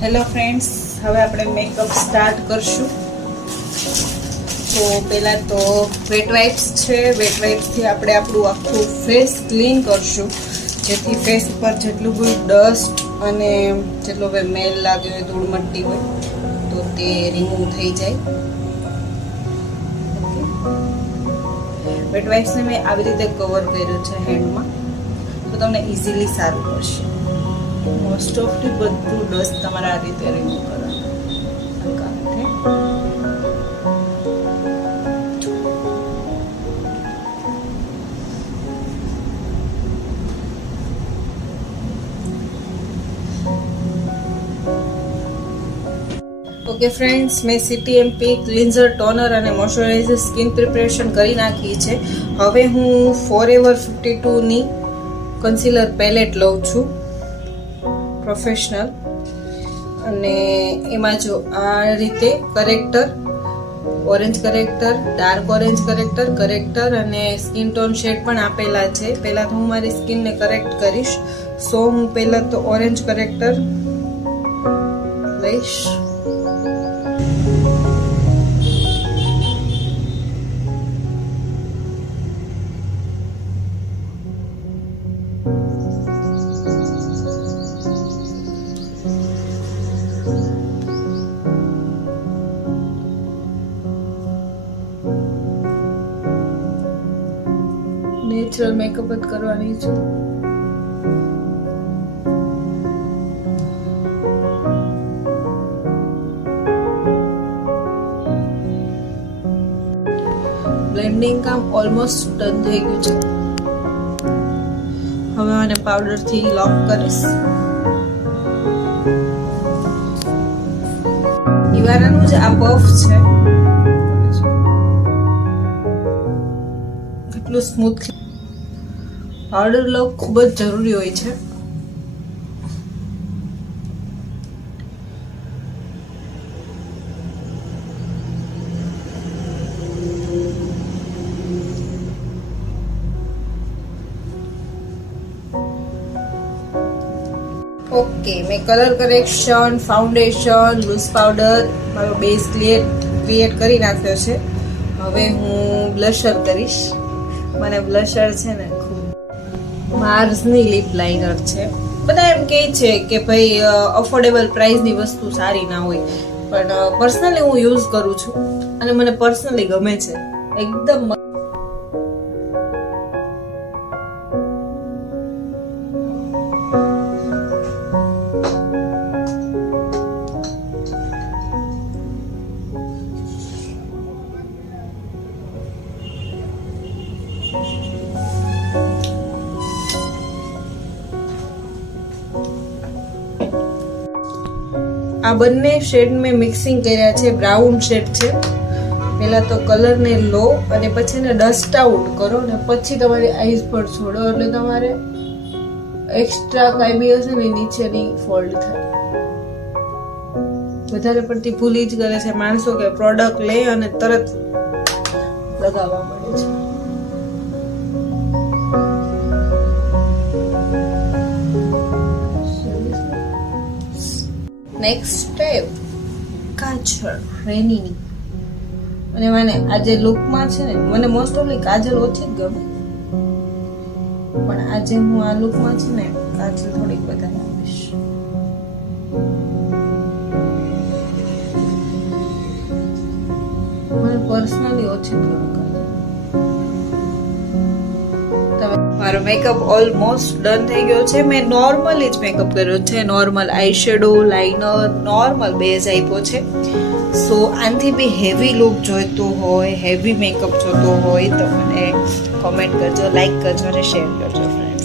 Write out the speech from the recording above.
Hello friends, હવે આપણે makeup start કરશું. તો પહેલાં તો વેટ વાઇપ્સ છે. વેટ વાઇપ્સથી આપણે આપણું આખું ફેસ ક્લીન કરશું, જેથી ફેસ ઉપર જેટલું કોઈ ડસ્ટ અને જેટલો કોઈ મેલ લાગ્યો હોય, ધૂળ મટ્ટી હોય તો તે રિમૂવ થઈ જાય. વેટ વાઇપ્સને મેં આવી રીતે કવર કર્યું છે હેન્ડમાં, તો તમને ઇઝીલી સારું પડશે. મોસ્ટ ઓફલી બધું ડસ્ટ તમારે આ રીતે રિમૂવ કરવાનું. ઓકે ફ્રેન્ડ્સ, મેં CTMP ક્લિન્ઝર, ટોનર અને મોઇશ્ચરાઇઝર સ્કિન પ્રિપરેશન કરી નાખી છે. હવે હું ફોરએવર 52ની કન્સીલર પેલેટ લઉં છું, પ્રોફેશનલ. અને એમાં જો આ રીતે character, orange character, dark orange character અને સ્કિન ટોન શેડ પણ આપેલા છે. પહેલાં તો હું મારી સ્કિનને કરેક્ટ કરીશ, સો હું પહેલાં તો ઓરેન્જ કરેક્ટર લઈશ. નેચરલ મેકઅપ જ કરવાની છું. બ્લેન્ડિંગ કામ ઓલમોસ્ટ ડન થઈ ગયું છે. હવે આને પાવડર થી લોક કરીશ. નિવારાનું જ આ પફ છે, કેટલું સ્મૂથ. પાવડર લોક ખૂબ જ જરૂરી હોય છે. ઓકે, મેં colour correction, foundation, loose powder, મારો બેઝ ક્રિએટ કરી નાખ્યો છે. હવે હું બ્લશર કરીશ. મને બ્લશર છે ને માર્સની લિપ લાઇનર છે. બધા એમ કહે છે કે ભાઈ અફોર્ડેબલ પ્રાઇસની વસ્તુ સારી ના હોય, પણ પર્સનલી હું યુઝ કરું છું અને મને પર્સનલી ગમે છે. એકદમ આ બંને શેડ મેં મિક્સિંગ કર્યા છે. બ્રાઉન શેડ છે. પહેલા તો કલરને લો અને પછી એને ડસ્ટ આઉટ કરો ને પછી તમારી આઈઝ પર છોડો, એટલે તમારે એક્સ્ટ્રા કાંઈ બી હશે ને નીચેની ફોલ્ડ થાય. વધારે પડતી ભૂલી જ કરે છે માણસો કે પ્રોડક્ટ લે અને તરત લગાવવા મળે છે. નેક્સ્ટ સ્ટેપ કાજલ રેનીની. અને મને આજે લુકમાં છે ને, મને મોસ્ટ ઓફલી કાજલ ઓછી જ ગમે, પણ આજે હું આ લુકમાં છે ને કાજલ થોડીક વધારે આપીશ. મને પર્સનલી ઓછી જ ગમે. મારો મેકઅપ ઓલમોસ્ટ ડન થઈ ગયો છે. મેં નોર્મલી જ મેકઅપ કર્યો છે. Normal eye shadow, liner, normal base આપ્યો છે. સો આનાથી બી હેવી લુક જોઈતો હોય, હેવી મેકઅપ જોતો હોય તો મને કોમેન્ટ કરજો, લાઈક કરજો અને શેર કરજો ફ્રેન્ડ.